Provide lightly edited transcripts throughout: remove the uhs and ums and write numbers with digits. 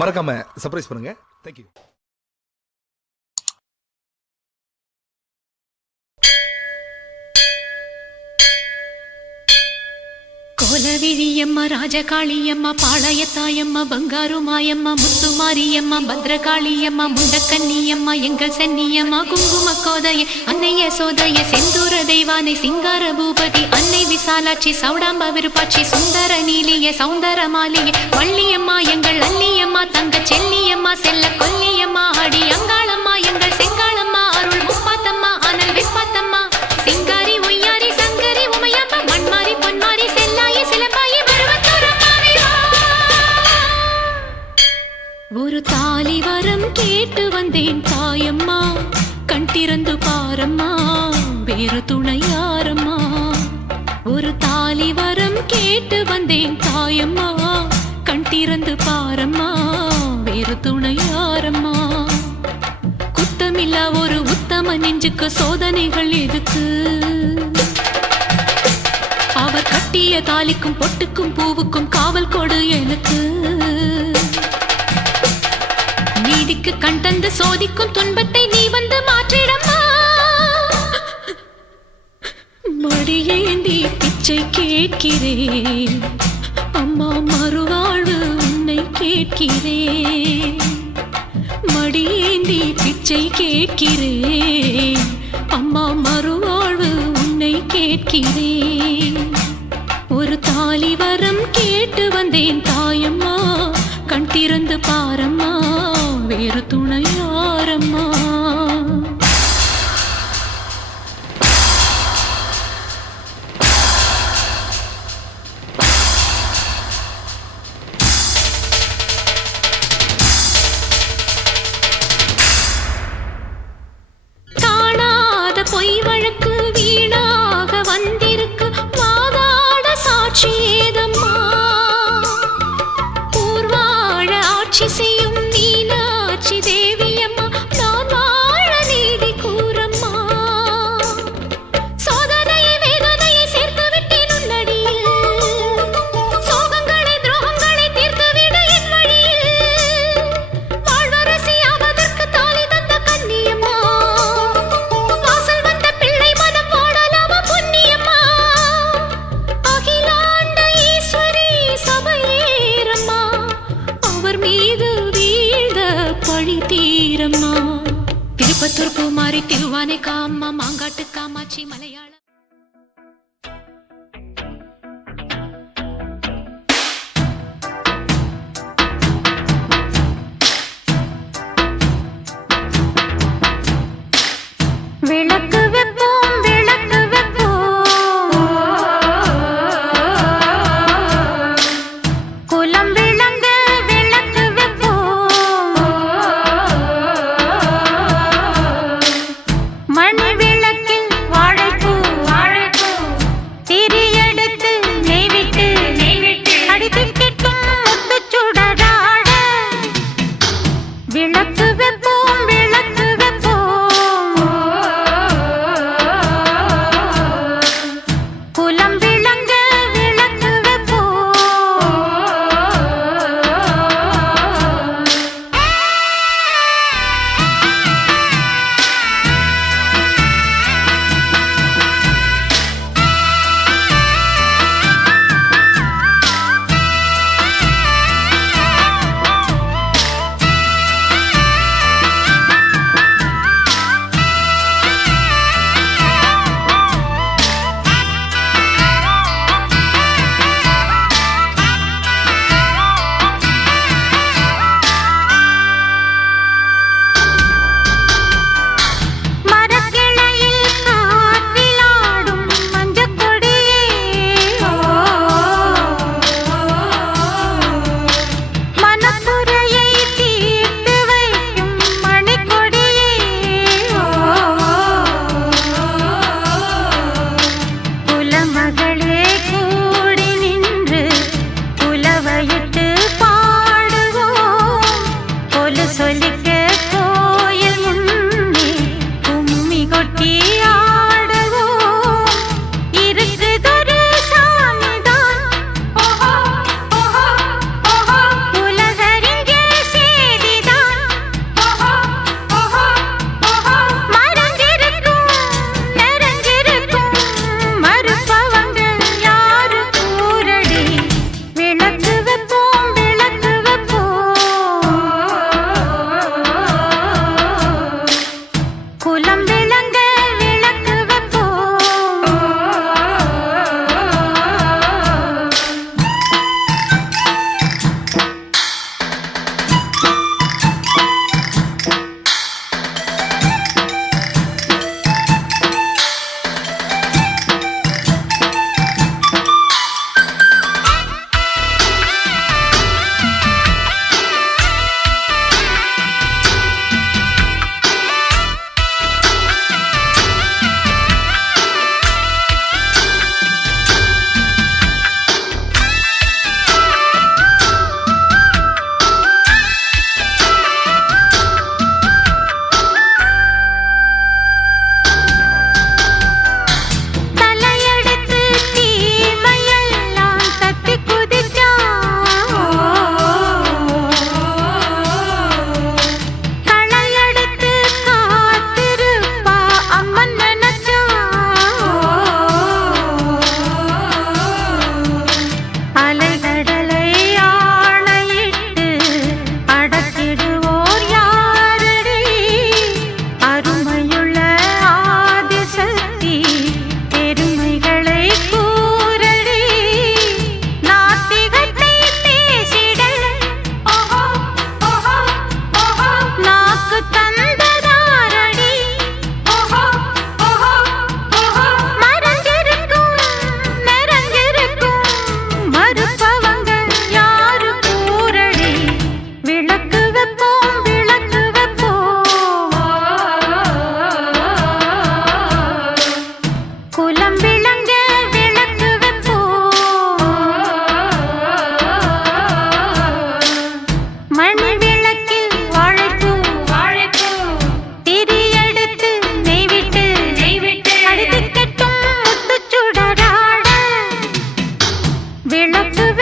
மறக்காம சர்ப்ரைஸ் பண்ணுங்க. தேங்க்யூ. கோலவிழியம்மா, ராஜகாளியம்மா, பாளையத்தாயம்மா, பங்காரு மாயம்மா, முத்துமாரியம்மா, பத்ரகாளியம்மா, முண்டக்கன்னியம்மா, எங்கள் சென்னியம்மா, குங்கும கோதைய அன்னைய சோதைய, செந்தூர தெய்வானை, சிங்கார பூபதி, அன்னை விசாலாட்சி, சௌடாம்ப விருப்பாட்சி, சுந்தர நீலிய, சௌந்தர மாலிய, வள்ளியம்மா, எங்கள் அல்லியம்மா, தங்க செல்லியம்மா, செல்ல கொல்லியம்மா, அடி அங்காளம்மா, எங்கள் செங்காளம்மா, அருள் முப்பாத்தம்மா, அனல் விப்பாத்தம்மா, சிங்காரி ஒய்யாரி சங்கரி உமையம்மா, மண்மாரி பொன்மாரி செல்லாயி சிலம்பாயி பருவத்தூரம்மாவே வா. ஒரு தாலி வரம் கேட்டு வந்தேன் தாயம்மா, கண் திறந்து பாரம்மா, வேறு துணை யாரம்மா. ஒரு தாலி வரம் கேட்டு வந்தேன் தாயம்மா, கண் திறந்து பாரம்மா, வேறு துணை யாரம்மா. குத்தமில்லா ஒரு உத்தம நெஞ்சுக்கு சோதனைகள் எதுக்கு? அவர் கட்டிய தாலிக்கும் பொட்டுக்கும் பூவுக்கும் காவல் கொடு எனக்கு. நீதிக்கு கண் தந்து சோதிக்கும் துன்பத்தை நீ வந்து மாற்றிடம்மா. மடியேந்தி பிச்சை கேட்கிறேன் அம்மா, மறுவாழ்வு உன்னை கேட்கிறேன். மடியேந்தி பிச்சை கேட்கிறேன் அம்மா, மறுவாழ்வு உன்னை கேட்கிறேன். ஒரு தாலி வரம் கேட்டு வந்தேன் தாயம்மா, கண் திறந்து பாரம்மா, வேறு துணை யாரம்மா. காணாத பொய் வழக்கு வீணாக வந்திருக்கு, வாதாட சாட்சி ஏதம்மா. ஊர்வாழ ஆட்சி செய்யும் மீனாட்சி தேவியம்மா, நான் வாழ நீதி கூறம்மா. சோதனையை வேதனையை சேர்த்து விட்டேன் உன்னடியில், சோகங்களை துரோகங்களை தீர்த்து விட என் வழியில். வாழ்வரசி ஆவதற்கு தாலி தந்த கன்னியம்மா, வாசல் வந்த பிள்ளை மனம் வாடலாமா புண்ணியம்மா. அகிலாண்ட ஈஸ்வரி சபையேரம்மா, அவர் மீது வீழ்ந்த பழி தீரம்மா. திருப்பத்தூர் குமாரி, திருவானை காம்மா, மாங்காட்டு காமாட்சி, மலையாள விளக்கு வைப்போம், விளக்கு வைப்போம், குலம் விளங்க விளக்கு வைப்போம், மணி விளக்கில் வாழைப்பூ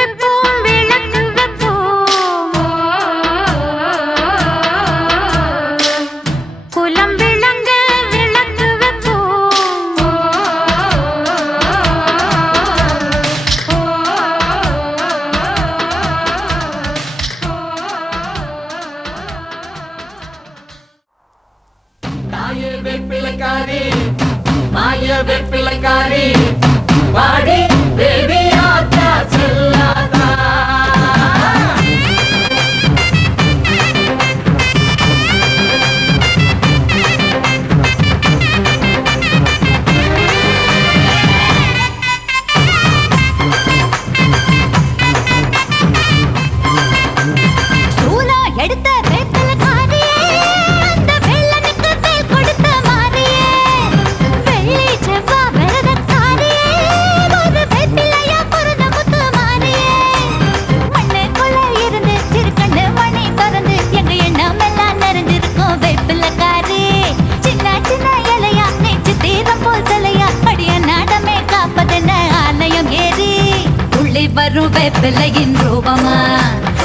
வைப்போம் விளக்கு வைப்போம் குலம் விளங்க விளக்கு வைப்போம் தாயே வெப்பிலக்காரி மாய வெப்பிலக்காரி வாடி தேவி ஆத்தா செல்லாதா சூலா எடுத்த வேப்பிலக்காரியே அந்த வெள்ளனுக்கு வேல் கொடுத்த மாரியே வெள்ளி செவ்வா விரதக்காரியே ஒரு வேப்பிலையா பொருந்த முத்து மாரியே மண்ணுக்குள்ள இருந்து சிறுகண்ணு மணி பறந்து எங்க எண்ணம் எல்லாம் நிறைஞ்சிருக்கும் வேப்பிலக்காரி சின்ன சின்ன இலையா நெஞ்சு தீரம் போல் சிலையா அடிய நாடமே காப்பதென்ன ஆலயம் ஏறி உள்ளே வரும் வேப்பிலையின் ரூபமா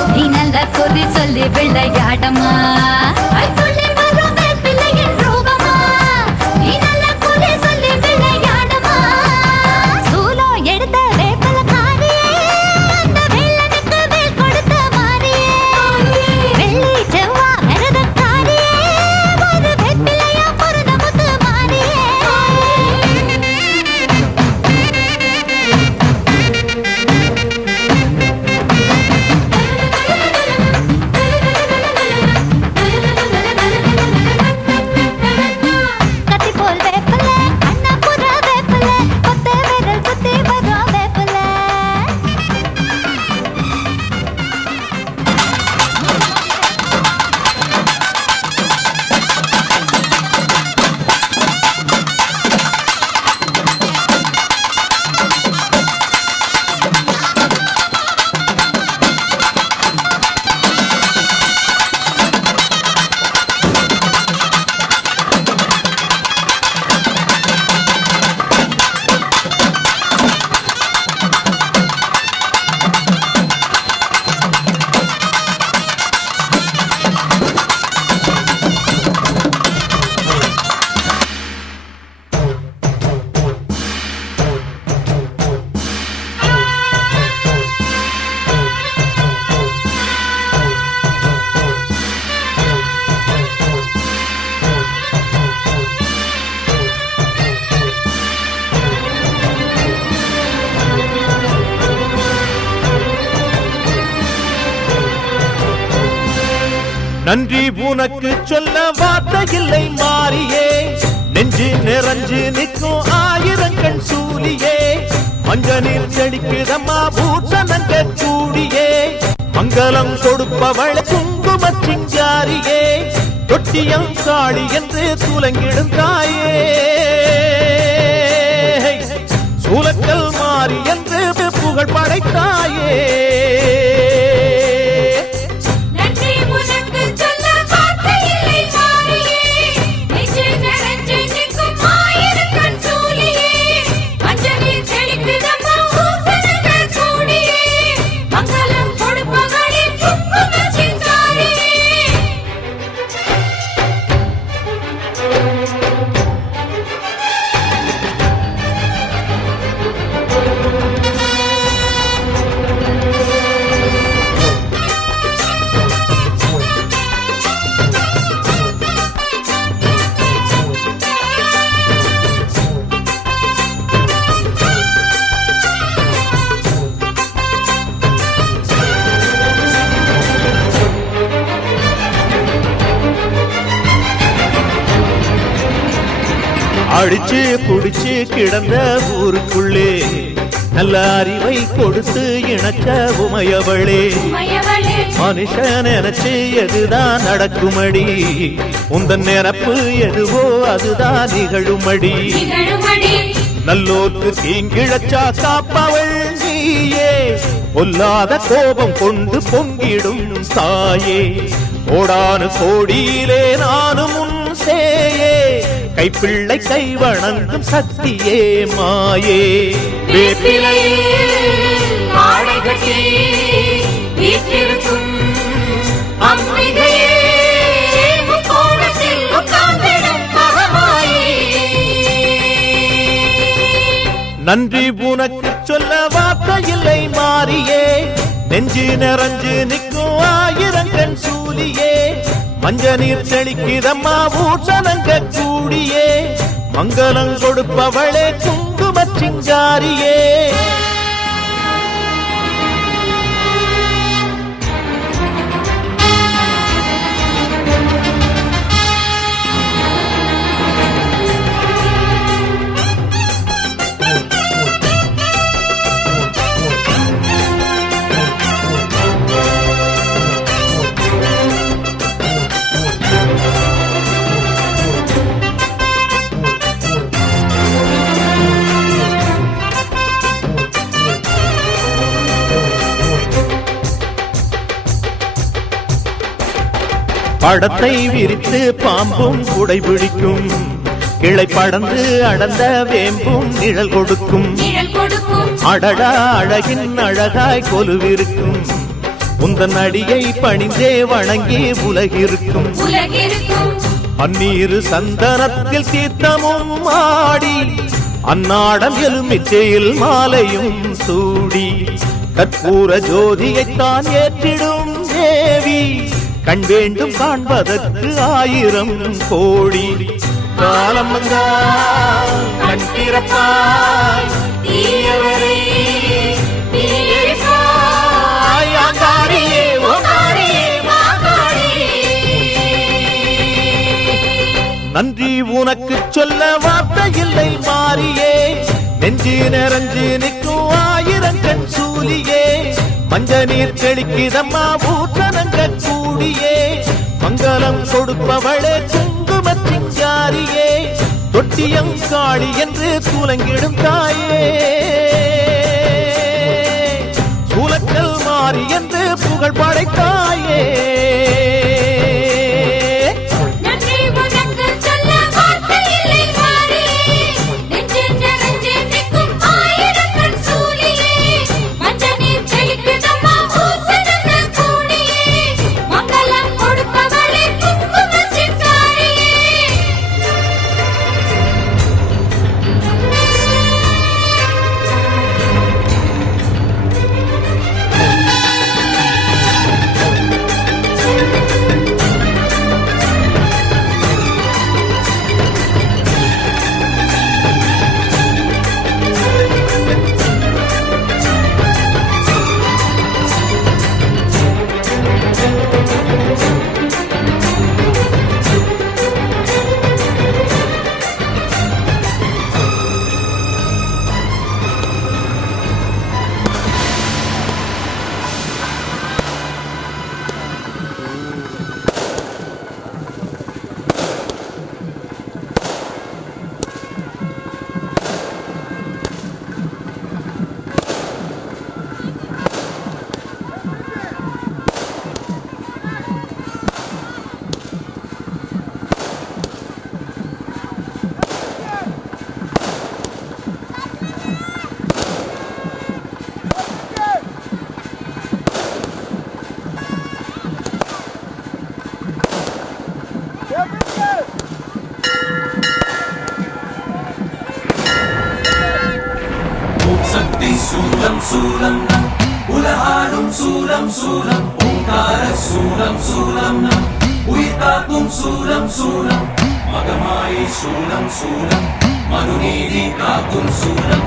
நீ நல்ல கொதி சொல்லி விளையாடமா உள்ளே வரும் வேப்பிலையின் ரூபமா நீ நல்ல கொதி சொல்லி விளையாடமா சூலோ எடுத்த வேப்பிலக்காரியே அந்த வெள்ளனுக்கு வேல் கொடுத்த மாரியே வெள்ளி செவ்வா விரதக்காரியே ஒரு வேப்பிலையா பொருந்த முத்து மாரியே கத்தி போல் வேப்பில அண்ணா புற வேப்பில கொத்த விரல் குத்தி வரும் வேப்பில நன்றி உனக்கு சொல்ல வார்த்தை இல்லை மாறியே நெஞ்சு நிறைஞ்சு நிற்கும் ஆயிரங்கள் சூலியே மஞ்சனில் செடிக்குதம்மா பூசணங்க கூடியே மங்களம் கொடுப்பவள் குங்கும சிங்காரியே தொட்டியம் காளி என்று துலங்கிடும் தாயே சூலக்கல் மாறி என்று புகழ் படைத்தாயே அடிச்சு குடிச்சு கிடந்த ஊருக்குள்ளே நல்ல அறிவை கொடுத்து இணக்க உமையவளே மனுஷன் நினைச்சு எதுதான் நடக்குமடி உந்தன் நிரப்பு எதுவோ அதுதான் நிகழுமடி நல்லோர்க்கு தீங்கிழச்சா காப்பவள் நீயே பொல்லாத கோபம் கொண்டு பொங்கிடும் தாயே கோடானு கோடியிலே நானும் உன் சேயே கைப்பிள்ளை கை வணங்கும் சக்தியே மாயே வேப்பிலையே கட்டி வீட்டிற்கும் அம்பிகையே முக்கோணத்தில் உட்கார்ந்திடும் மகமாயி. நன்றி உனக்கு சொல்ல வார்த்தை இல்லை மாறியே, நெஞ்சு நிறைஞ்சு நிற்கும் ஆயிரங்கண் சூலியே, மஞ்ச நீர் தெளிக்கிறம்மா ஊசனங்க கூடியே, மங்களம் கொடுப்பவளே குங்குமச் சிங்காரியே. படத்தை விரித்து பாம்பும் குடை பிடிக்கும், கிளை படந்து அடர்ந்த வேம்பும் நிழல் கொடுக்கும். அடடா அழகின் அழகாய் கொலுவிருக்கும், உந்தன் அடியை பணிந்தே வணங்கி உலகிருக்கும். அந்நீரு சந்தனத்தில் தீர்த்தமும் ஆடி, அந்நாடம் எலுமிச்சையில் மாலையும் சூடி, கற்பூர ஜோதியைத்தான் ஏற்றிடும் தேவி, கண் வேண்டும் காண்பதற்கு 1000 கோடி. காலம் வந்தால் கண் திறப்பாய் தீயவரே நீ எரிப்பாய், ஆங்காரியே ஓங்காரியே மாகாரியே. நன்றி உனக்கு சொல்ல வார்த்தை இல்லை மாறியே, நெஞ்சு நிறைஞ்சு நிற்கும் ஆயிரங்கண் சூலியே, மஞ்ச நீர் தெளிக்கிறம்மா ஊற்றனங்க கூடியே, மங்களம் கொடுப்பவளே குங்குமச் சிங்காரியே, தொட்டியம் காளி என்று சூலங்கிடும் தாயே, சூலக்கல் மாறி என்று புகழ் படைத்தாயே. சூலம் சூலம் நம் உலகாடும் சூலம் சூலம் ஓங்கார சூலம் சூலம் நம் உயிர் காக்கும் சூலம் சூலம் மகமாயை சூலம் சூலம் மனுநீதி காக்கும் சூலம்.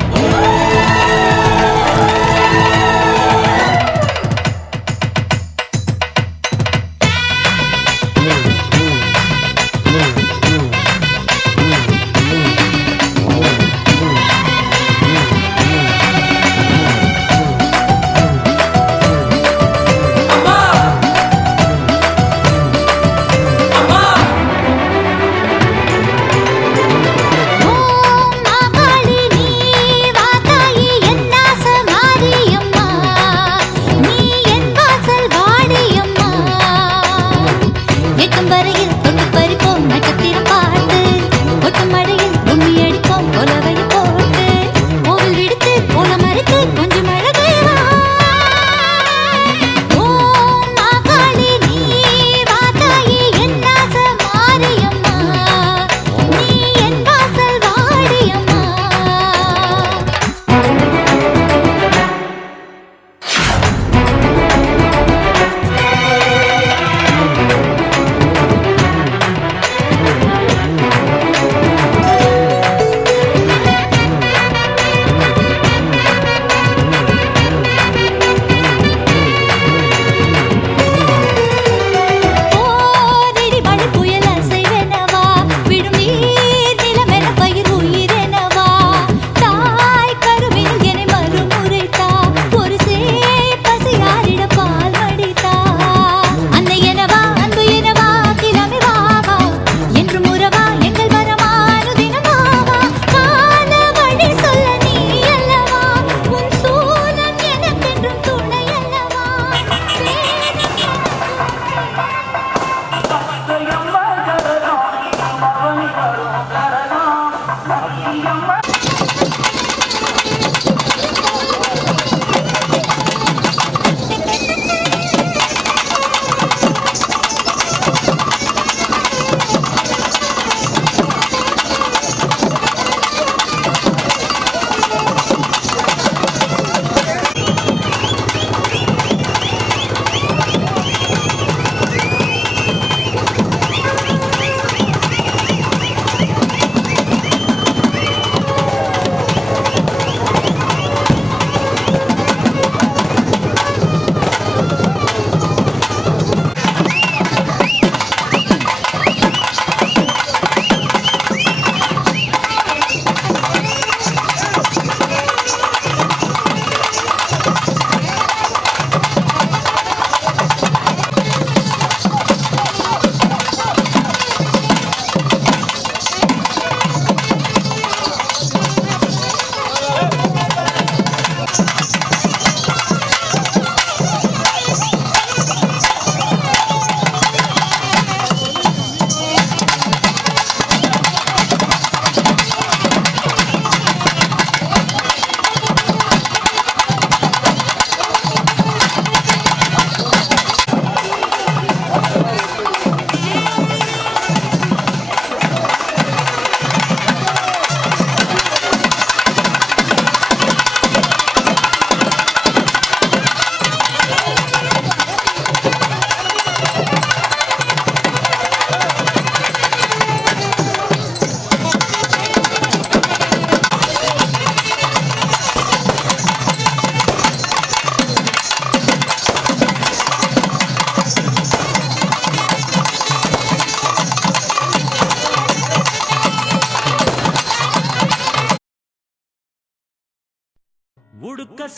மாகாளி நீ வாதாயி என்னாச மாறி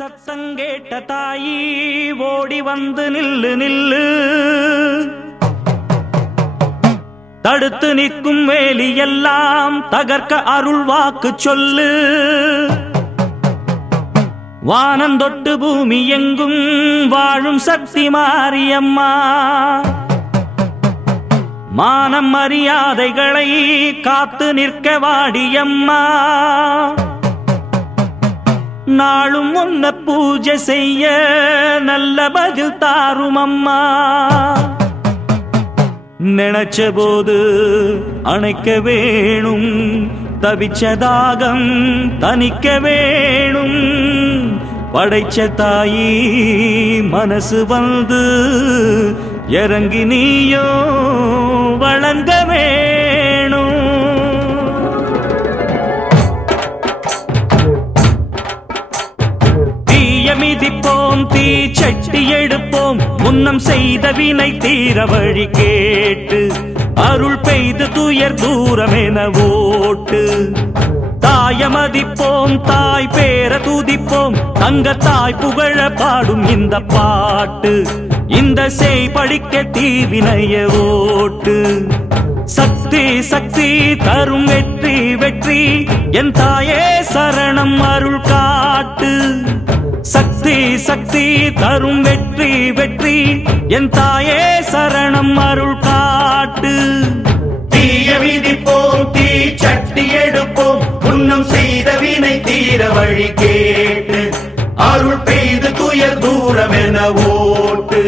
சத்தங்கேட்ட தாயி ஓடி வந்து நில்லு நில்லு, தடுத்து நிற்கும் வேலியெல்லாம் தகர்க்க அருள் வாக்கு சொல்லு. வானந்தொட்டு பூமி எங்கும் வாழும் சக்தி மாரியம்மா, மானம் மரியாதைகளை காத்து நிற்க வாடியம்மா. நாளும் உன்ன பூஜை செய்ய நல்ல பதில் தாரும் அம்மா. நினைச்ச போது அணைக்க வேணும், தவிச்ச தாகம் தணிக்க வேணும். படைச்ச தாயி மனசு வந்து இறங்கி நீயோ வழங்க வேணும். மிதிப்போம் தீ சட்டி எடுப்போம், முன்னம் செய்த வினை தீர வழி கேட்டு அருள் பெய்து துயர் தூரமென ஓட்டு. தாய மதிப்போம் தாய் பேர துதிப்போம், தங்க தாய் புகழ பாடும் இந்த பாட்டு. இந்த செய் படிக்க தீவினைய ஓட்டு. சக்தி சக்தி தரும் வெற்றி வெற்றி, என் தாயே சரணம் அருள் காட்டு. சக்தி சக்தி தரும் வெற்றி வெற்றி, என் தாயே சரணம் அருள் காட்டு. தீய விதிப்போம் தீ சட்டி எடுப்போம், முன்னம் செய்த வினை தீர வழி கேட்டு அருள் பெய்து துயர் தூரம் என ஓட்டு.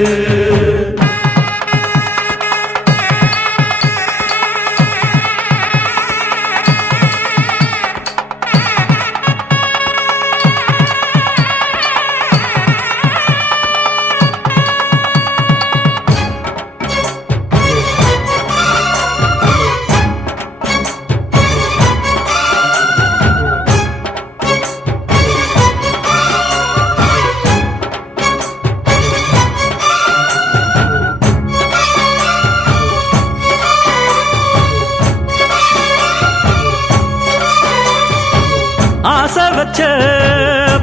ஆசை வச்ச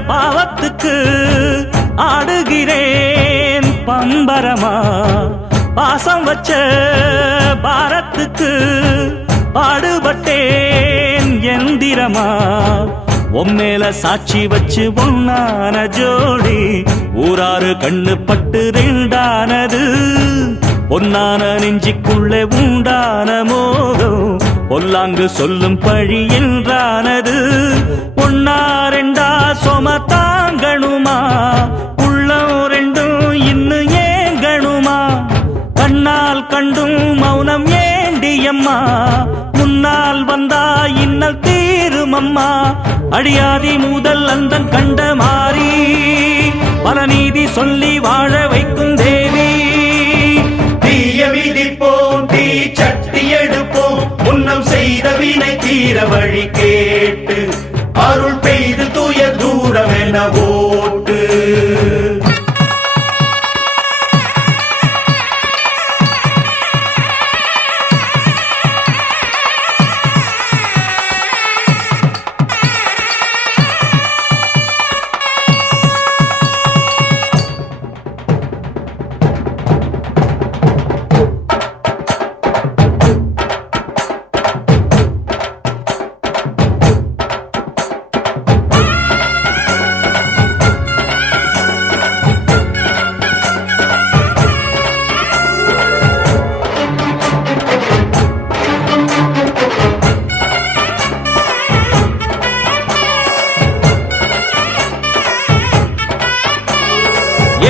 பாவத்துக்கு ஆடுகிறேன் பம்பரமா, பாசம் வச்ச பாரத்துக்கு பாடுபட்டேன் எந்திரமா. உம்மேல சாட்சி வச்சு ஒன்னான ஜோடி, ஊராறு கண்ணு பட்டு ரெண்டானது. பொன்னான நெஞ்சிக்குள்ளே உண்டான மோகம், பொல்லாங்கு சொல்லும் பழி என்றானது. ஒன்னா ரெண்டா சொம தாங்கணுமா, உள்ளம் ரெண்டும் இன்னும் ஏங்கணுமா. கண்ணால் கண்டும் மௌனம் ஏண்டியம்மா, முன்னால் வந்தா இன்னல் தீருமம்மா. அடியாதி முதல் அந்தன் கண்ட மாறி, பல நீதி சொல்லி வாழ வைக்கும் தேவி. தீய விதிப்போம் தீ சட்டி எடுப்போம், முன்னம் செய்த வினை தீர வழி கேட்டு அருள் பெய்து துயர் தூரம் என ஓட்டு.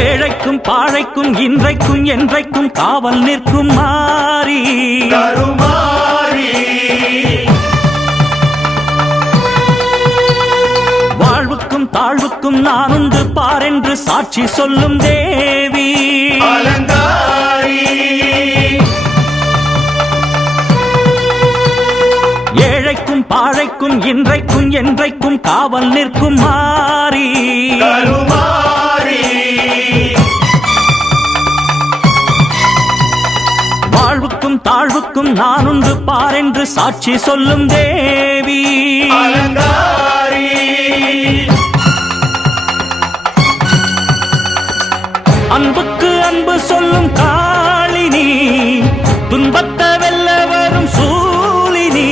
ஏழைக்கும் பாழைக்கும் இன்றைக்கும் என்றைக்கும் காவல் நிற்கும் மாறி கருமாரி. வாழ்வுக்கும் தாழ்வுக்கும் நான் உண்டு பாரென்று சாட்சி சொல்லும் தேவி அலங்காரி. ஏழைக்கும் பாழைக்கும் இன்றைக்கும் என்றைக்கும் காவல் நிற்கும் மாறி கருமாரி. வாழ்வுக்கும் தாழ்வுக்கும் நான் உண்டு பாரென்று சாட்சி சொல்லும் தேவி அலங்காரி. அன்புக்கு அன்பு சொல்லும் காளினி, துன்பத்தை வெல்ல வரும் சூலினி,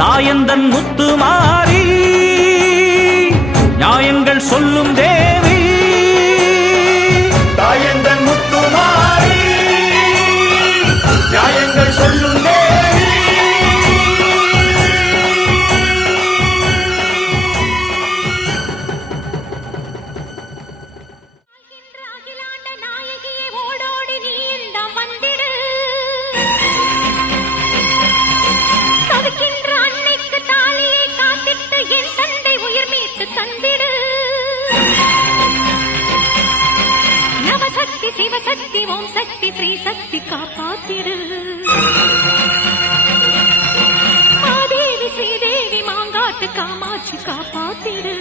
தாயந்தன் முத்துமாரி, நியாயங்கள் சொல்லும் தேவி, தாயந்தன் முத்துமாரி, நியாயங்கள் சொல்லும் தேவி. அகிலாண்ட நாயகியே ஓடோடி நீ இந்த வந்திடு, தவிக்கின்ற அன்னைக்கு தாலியை காத்திட்டு என் தந்தை உயிர் மீட்டு தந்திடு. நவசக்தி சிவசக்தி ஓம் சக்தி ஸ்ரீ சக்தி காப்பாத்திடு. மாதேவி ஸ்ரீதேவி மாங்காட்டு காமாட்சி காப்பாத்திடு.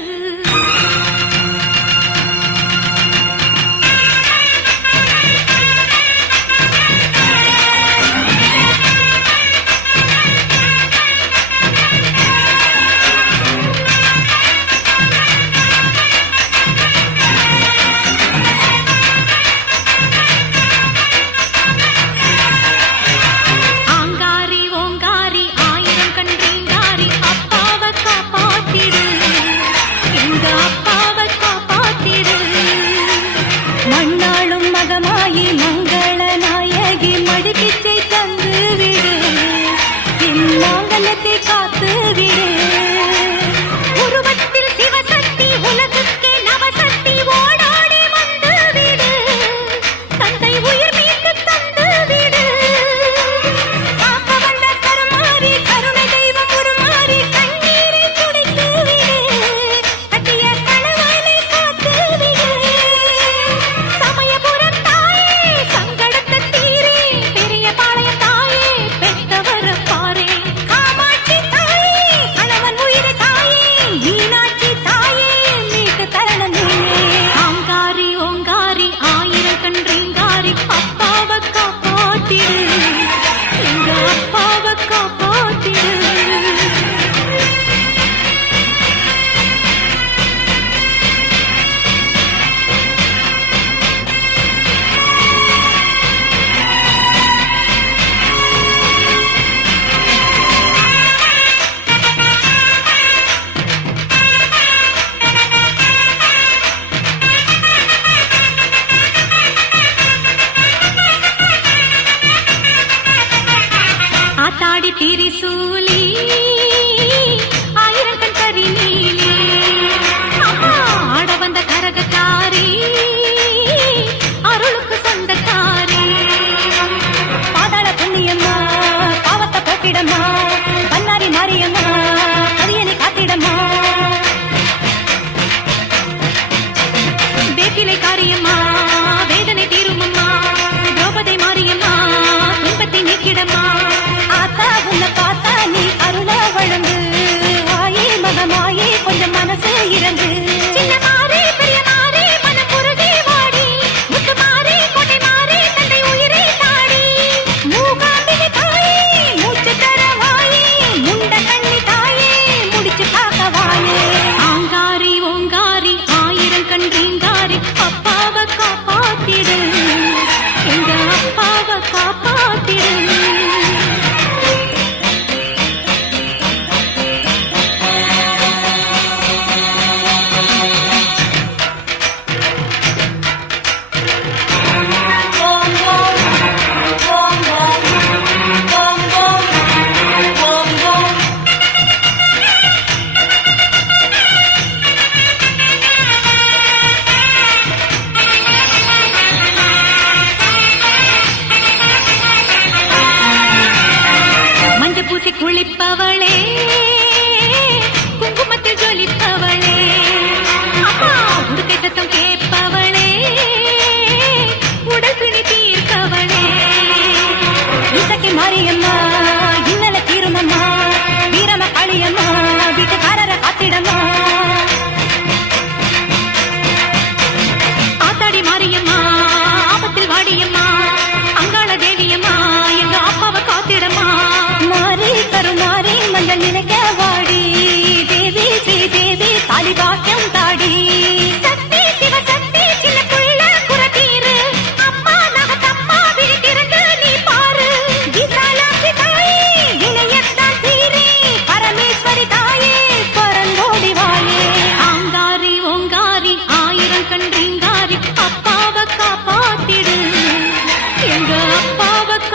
ஆங்காரி ஓங்காரி ஆயிரம் கன்றீங்காரி அப்பாவை காப்பாத்திடு, எங்க அப்பாவை காப்பாத்திடு. மண்ணாளும் மகமாயி மங்கள நாயகி மடிப்பிச்சை தந்து விடு, என் மாங்கலத்தை காத்து விடு. உருவத்தில் சிவசக்தி உலகுக்கே நவசக்தி ஓடோடி வந்து விடு, தந்தை உயிர் மீட்டு தந்து விடு. காக்க வந்த கருமாறி கருணை தெய்வம் உருமாறி கண்ணீரை துடைத்து விடு, கட்டிய கணவனை காத்து விடு. சமயபுரம் தாயே சங்கடத்தை தீரே, பெரிய பாளையம் தாயே பெற்றவர பாரே. காமாட்சி தாயே கணவன் உயிரை தாயே, மீனாட்சி தாயே மீட்டு தரணம் நீயே. ஆங்காரி ஓங்காரி ஆயிரம் கன்றீங்காரி அப்பாவை காப்பாத்திடு, எங்க அப்பாவை காப்பாத்திடு. ஆத்தாடி திரிசூலி ஆயிரம் கண் கரி நீலி, அம்மா ஆட வந்த கரகத்தாரி அருளுக்கு சொந்தக்காரி. பாதாள புண்ணியம்மா பாவத்தை போக்கிடம்மா, பன்னாரி மாரியம்மா கரியனை காத்திடம்மா. வேப்பிலை காரியம்மா வேதனை தீருமம்மா, திரௌபதி மாரியம்மா துன்பத்தை நீக்கிடம்மா. ஆத்தா உன்னை பார்த்தா நீ அருள வழங்கு, ஆயே மகமாயே கொஞ்சம் மனசு இறங்கு. சின்ன மாறி பெரிய மாறி மனம் குறுகி வாடி, முத்து மாறி கோட்டை மாறி தந்தை உயிரை தாடி. மூகாம்பிகை தாயே மூச்சு தர வாயே, முண்ட கண்ணி தாயே முடிச்சு காக்க வாயே. ஆங்காரி ஓங்காரி ஆயிரம் கன்றீங்காரி அப்பாவை காப்பாத்திடு, எங்க அப்பாவை காப்பாத்திடு.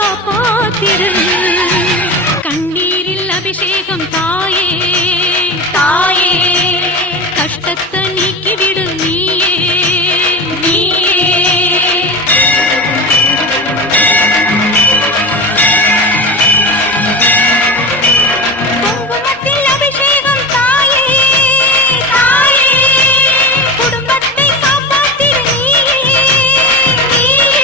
காப்பாத்திரு. கண்ணீரில் அபிஷேகம் தாயே தாயே, கஷ்டத்தை நீக்கிவிடு நீயே நீயே. குங்குமத்தில் அபிஷேகம் தாயே தாயே, குடும்பத்தை காப்பாத்திரு நீயே நீயே.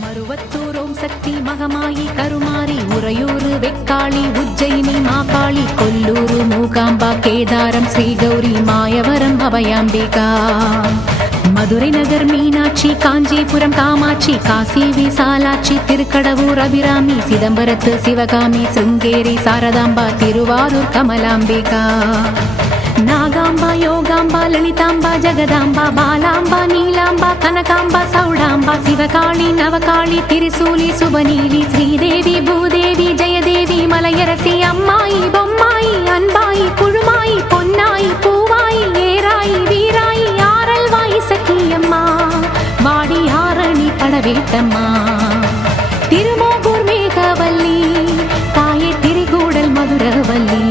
மருவத்தூர் ஓம் சக்தி மகமாயி கருமாரி, உறையூரு வெக்காளி உஜ்ஜயினி மாகாளி, கொல்லூரு மூகாம்பா கேதாரம் ஸ்ரீகௌரி மாயவரம் அபயாம்பிகா, மதுரை நகர் மீனாட்சி காஞ்சிபுரம் காமாட்சி, காசி விசாலாட்சி திருக்கடவூர் அபிராமி, சிதம்பரத்து சிவகாமி சிருங்கேரி சாரதாம்பா, திருவாரூர் கமலாம்பிகா, நாகாம்பா யோகாம்பா லலிதாம்பா ஜெகதாம்பா, பாலாம்பா நீலாம்பா கனகாம்பா சௌடாம்பா, சிவகாளி நவகாளி திரிசூலி சுபநீலி, ஸ்ரீதேவி பூதேவி ஜெயதேவி மலையரசி, அம்மாயி பொம்மாயி அன்பாயி குழுமாயி பொன்னாயி பூவாயி ஏராயி வீராயி ஆரல்வாயி சக்கியம்மா, வாடி ஆரணி படவேட்டம்மா, திருமோகூர் மேகவல்லி தாயே திரிகூடல் மதுரவல்லி,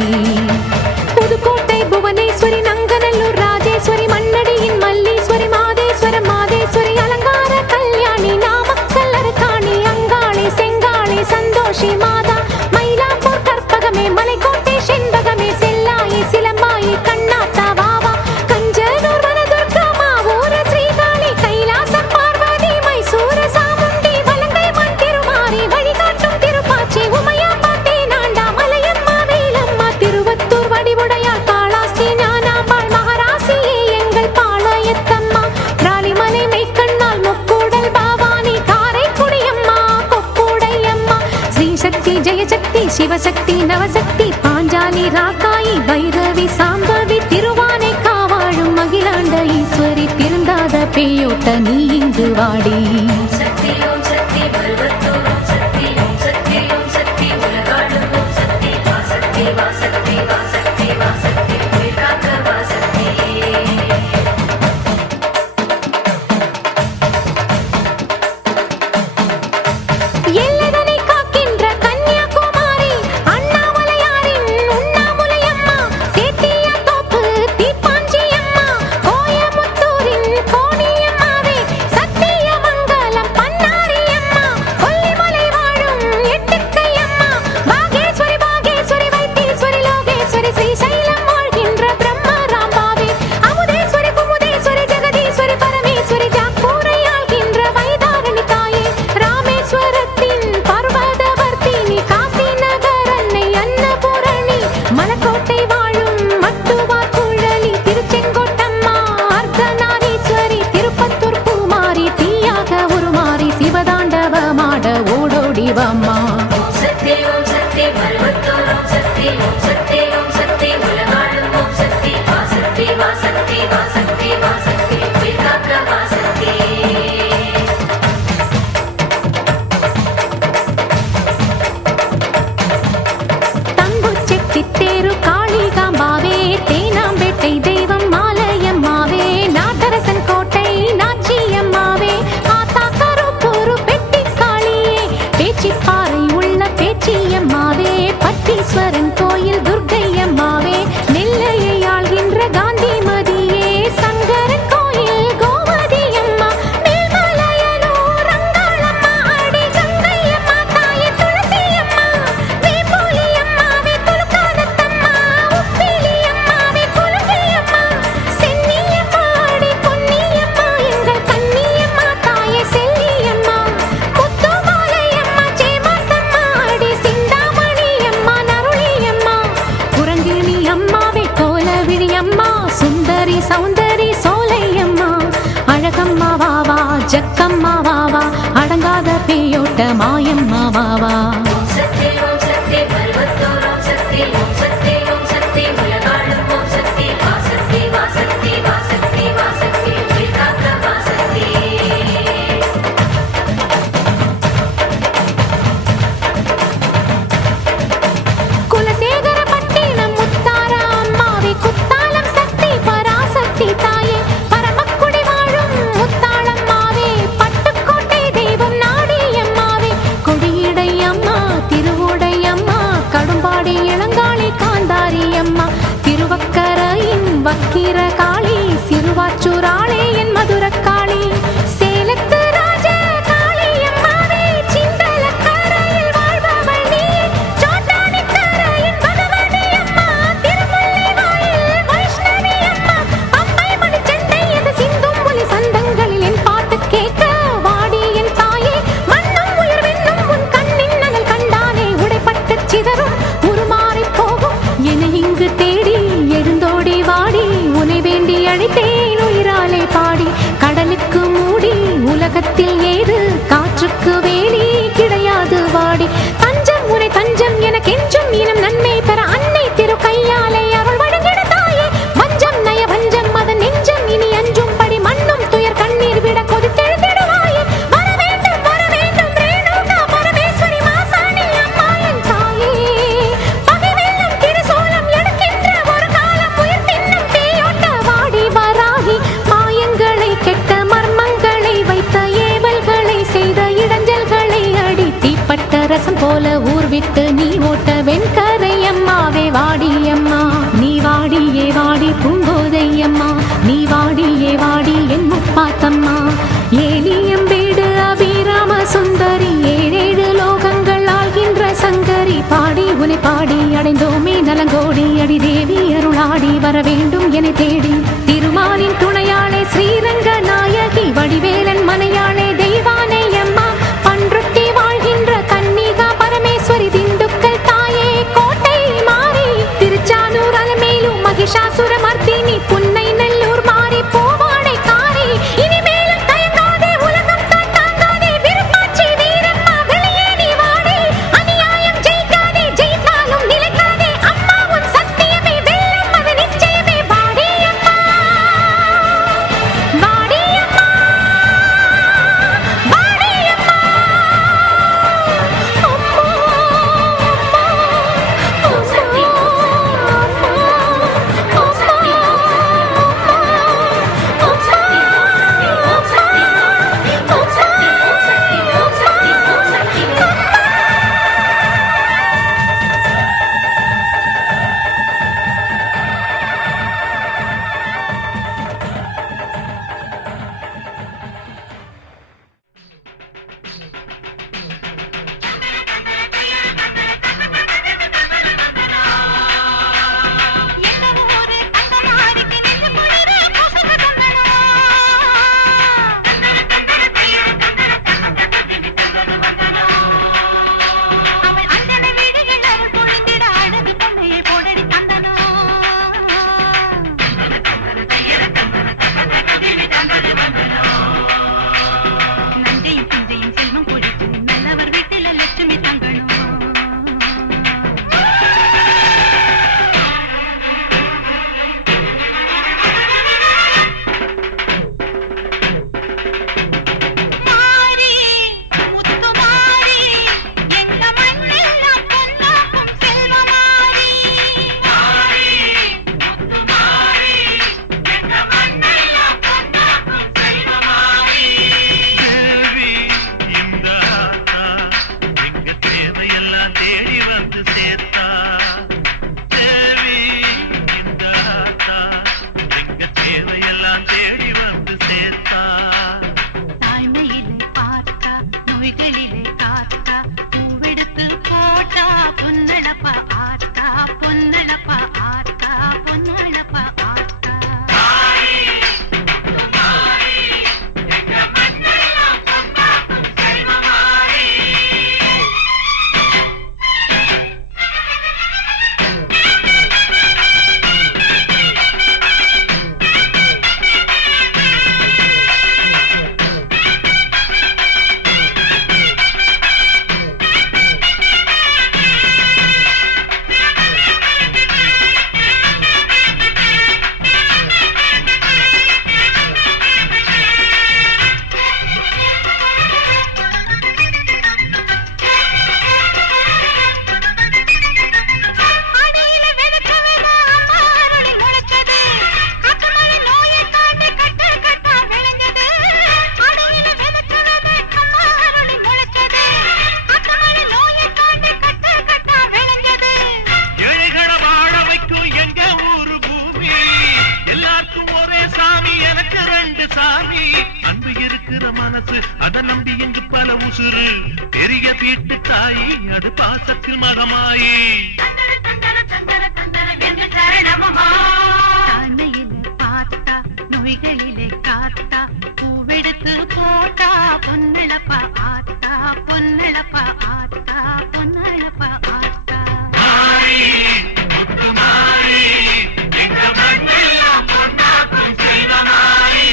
புதுக்கோட்டை புவனேஸ்வரி நங்கநல்லூர் ராஜேஸ்வரி, மண்ணடியின் மல்லீஸ்வரி மாதேஸ்வரம் மாதேஸ்வரி, அலங்கார கல்யாணி நாமக்கல் அரக்காணி, அங்காளி செங்காளி சந்தோஷி மாதா, மயிலாப்பூர் கற்பகமே மலைக்கோட்டை செண்பகமே, செல்லாயி சிலம்பாயி கண்ணாத்தா வாவா, கஞ்சனூர் வனதுர்கா மாவூர ஸ்ரீகாளி, கைலாசம் பார்வதி மைசூர சாமுண்டி, வலங்கை மண் திருமாரி வழிகாட்டும் திருப்பாச்சி, உமையாம்பா தேனாண்டா மலையம்மா வேலம்மா, திருவத்தூர் வடிவுடையார் காளாஸ்தி ஞானாம்பாள் மகாராசியே எங்கள் பாளையத்தம்மா, ராலிமலை மெய்க்கண்ணால் முக்கூடல் பாவானி, காரைக்குடியம்மா கொப்புடையம்மா, ஸ்ரீசக்தி ஜெயசக்தி சிவசக்தி நவசக்தி, பாஞ்சாலி ராக்காயி பைரவி சாம்பவி, திருவானை காவாழும் மகிழாண்ட ஈஸ்வரி, திருந்தாத பேயோட்ட நீ இங்கு வாடி. சக்தி ஓம் சக்தி பருவத்தூர் ஓம் சக்தி ஓம் சக்தி ஓம் சக்தி உலகாடும் ஓம் சக்தி வாசக்தி வாசக்தி வாசக்தி வாசக்தி உயிர் காக்க வாசக்தி. எல்லைதனை காக்கின்ற கன்னியாகுமாரி, அண்ணாமலையாரின் உண்ணாமுலையம்மா, சேத்தியாத்தோப்பு தீப்பாஞ்சியம்மா, கோயமுத்தூரின் கோணியம்மாவே, சத்தியமங்கலம் கட்ட மாயம்மா வாவா. சக்தி ஓம் சக்தி பருவத்தோர் ஓம் சக்தி ஓம் சக்தி ஓம் சக்தி உலகாளும் ஓம் சக்தி வாசக்தி வாசக்தி வாசக்தி வாசக்தி உயிர்காக்க வாசக்தி. குலசேகர பட்டினம் முத்தார அம்மாவே குத்தாலம் சக்தி பராசக்தி தாயே பரமக்குடி வாழும் முத்தாளம்மாவே பட்டுக்கோட்டை தெய்வம் நாடி அம்மாவே கொடியடை அம்மா திருவுடை அம்மா கடும்பாடி இளங்காளி காந்தாரி அம்மா திருவக்கரையின் வக்கிர காளி சிறுவாச்சூராளே என் மதுரக்காளி சேலத்து ராஜ காளி அம்மாவே சிந்தலக்கரையில் வாழ்பவள் நீ சோட்டானிக்கரையின் பகவதி அம்மா திருமுல்லை வாயில் வைஷ்ணவி அம்மா பம்பை மணிச்சண்டை அது சிந்தும் ஒலி சந்தங்களில் என் பாட்டு கேட்க வாடி என் தாயே மண்ணும் உயர்வென்னும் உன் கண்ணின் நகல் கண்டானே உடைப்பட்டு சிதறும் உருமாறி போகும் என இங்கு தேடி எழுந்தோடி வாடி உனை வேண்டி அழைத்தேன் உயிராலே பாடி கடலுக்கு மூடி உலகத்தில் ஏது காற்றுக்கு வேலி கிடையாது வாடி தஞ்சம் உனை தஞ்சம் என கெஞ்சும் இனம் நன்மை பெற அன்னை திரு கையாலே அருள் வழங்கிட தாயே வஞ்சம் நய வஞ்சம் அதன் நெஞ்சம் இனி அஞ்சும் படி மண்ணும் துயர் கண்ணீர் விட கொதித்தெழுந்திடுவாயே வர வேண்டும் ரேணுகா பரமேஸ்வரி மாசாணி அம்மா என் தாயே பகை வெல்லும் திருசூலம் எடுக்கின்ற ஒரு காலம் உயிர் தின்னும் பேயோட்ட வாடி வராகி மாயங்களை கெட்ட மர்மங்களை வைத்த ஏவல்களை செய்த இடைஞ்சல்களை அடி தீப்பட்ட ரசம் போல ஊர் விட்டு நீ ஓட்ட வெண்கரை அம்மாவே வாடி அம்மா நீ வாடியே வாடி பூங்கோதை அம்மா நீ வாடியே வாடி என் முப்பாத்தம்மா ஏலியம்பேடு அபிராம சுந்தரி ஏழேழு லோகங்கள் ஆள்கின்ற சங்கரி பாடி உனை பாடி அடைந்தோமே நலங்கோடி அடி தேவி அருளாடி வர வேண்டும் என தேடி திருமாலின் துணையாளே ஸ்ரீரங்க நாயகி வடிவேலன் மனையாளே தெய்வானை அம்மா பன்ருட்டி வாழ்கின்ற கன்னிகா பரமேஸ்வரி திண்டுக்கல் தாயே கோட்டை மாறி திருச்சானூர் அலமேலும் மகிஷாசுர மர்த்தினி புன்னை நல்லூர் மாறி போவாடை காரி இனிமேலும் தயங்காதே உலகம் தான் தாங்காதே விருப்பாச்சி வீரம்மா வெளியே நீ வாடி அநியாயம் ஜெயிக்காதே ஜெயித்தாலும் நிலைக்காதே அம்மா உன் சத்தியமே வெல்லும் அது நிச்சயமே வாடி அம்மா வாடி அம்மா வாடி அம்மா ஓம் சக்தி ஓம் சக்தி ஓம் சக்தி ரெண்டு சாமி அன்பு இருக்கிற மனசு அத நம்பி எங்கு பல உசுறு பெரிய வீட்டு தாயி அது பாசத்தில் மகமாயி தானையிலே பார்த்தா நோய்களிலே காத்தா பூவெடுத்து போட்டா பொன்னழப்பா ஆத்தா பொன்னழப்பா ஆத்தா பொன்னழப்பா ஆத்தா மாறி முத்து மாறி எங்க மண்ணெல்லாம் பொன்னாக்கும் செல்வமாயி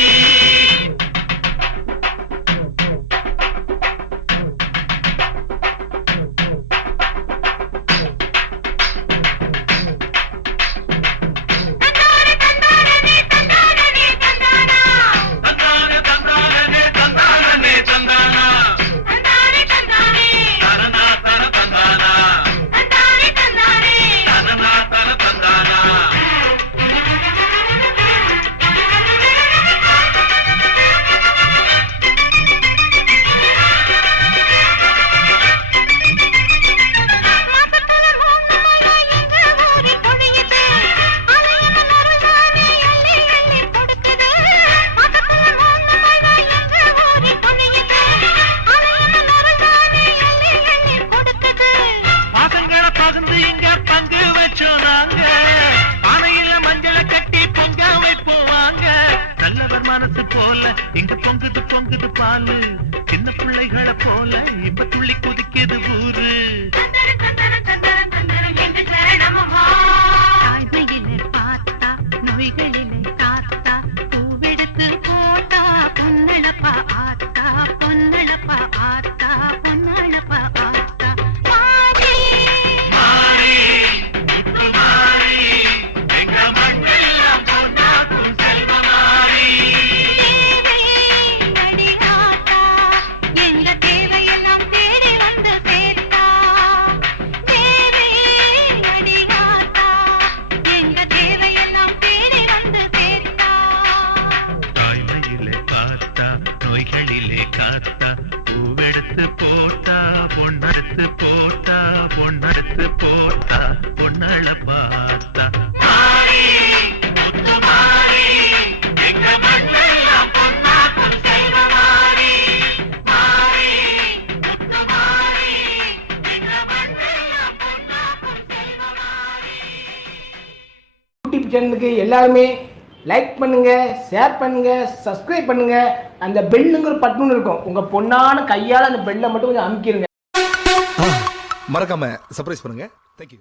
தந்தானே தந்தானே தந்தானே தந்தானா தரனா தர தந்தானா தரனா தர தந்தானா பாசங்களை பகிர்ந்து இங்க பங்கு வச்சோம் நாங்க பானையில மஞ்சளை கட்டி பொங்க வைப்போம் வாங்க நல்லவர் மனசு போல இங்க பொங்குது பொங்குது பாலு சின்ன பிள்ளைகளை போல இப்ப துள்ளி குதிக்குது ஊரு தாய்மையிலே பார்த்தா நோய்களிலே காத்தா பூவெடுத்து போட்டா பொன்னழப்பா ஆத்தா பொன்னழப்பா ஆத்தா பொன்னழப்பா ஆத்தா மாறி முத்து மாறி எங்க மண்ணெல்லாம் பொன்னாக்கும் செல்வமாரி தேவை ஆத்தா எங்க தேவையெல்லாம் தேடி வந்து சேர்த்தா தேவை ஆத்தா எங்க தேவையெல்லாம் தேடி வந்து சேர்த்தா தாய்மையிலே பார்த்தா நோய்களிலே காத்தா பூவெடுத்து போட்டா பொன்னெடுத்து போட்டா பொன்னெடுத்து போட்டா பொன்னழ பார்த்தா மாறி முத்து மாறி எங்க மண்ணெல்லாம் பொன்னாக்கும் செல்வமாரி மாறி முத்து மாறி எங்க மண்ணெல்லாம் பொன்னாக்கும் செல்வமாரி யூடியூப் சேனலுக்கு எல்லாருமே லைக் பண்ணுங்க, ஷேர் பண்ணுங்க, சப்ஸ்கிரைப் பண்ணுங்க. அந்த பெல்லுங்கிற பட்டன் இருக்கும், உங்க பொண்ணான கையால் அந்த பெல்லை மட்டும் கொஞ்சம் அமுக்கிடுங்க. மறக்காம சர்ப்ரைஸ் பண்ணுங்க. தேங்க்யூ.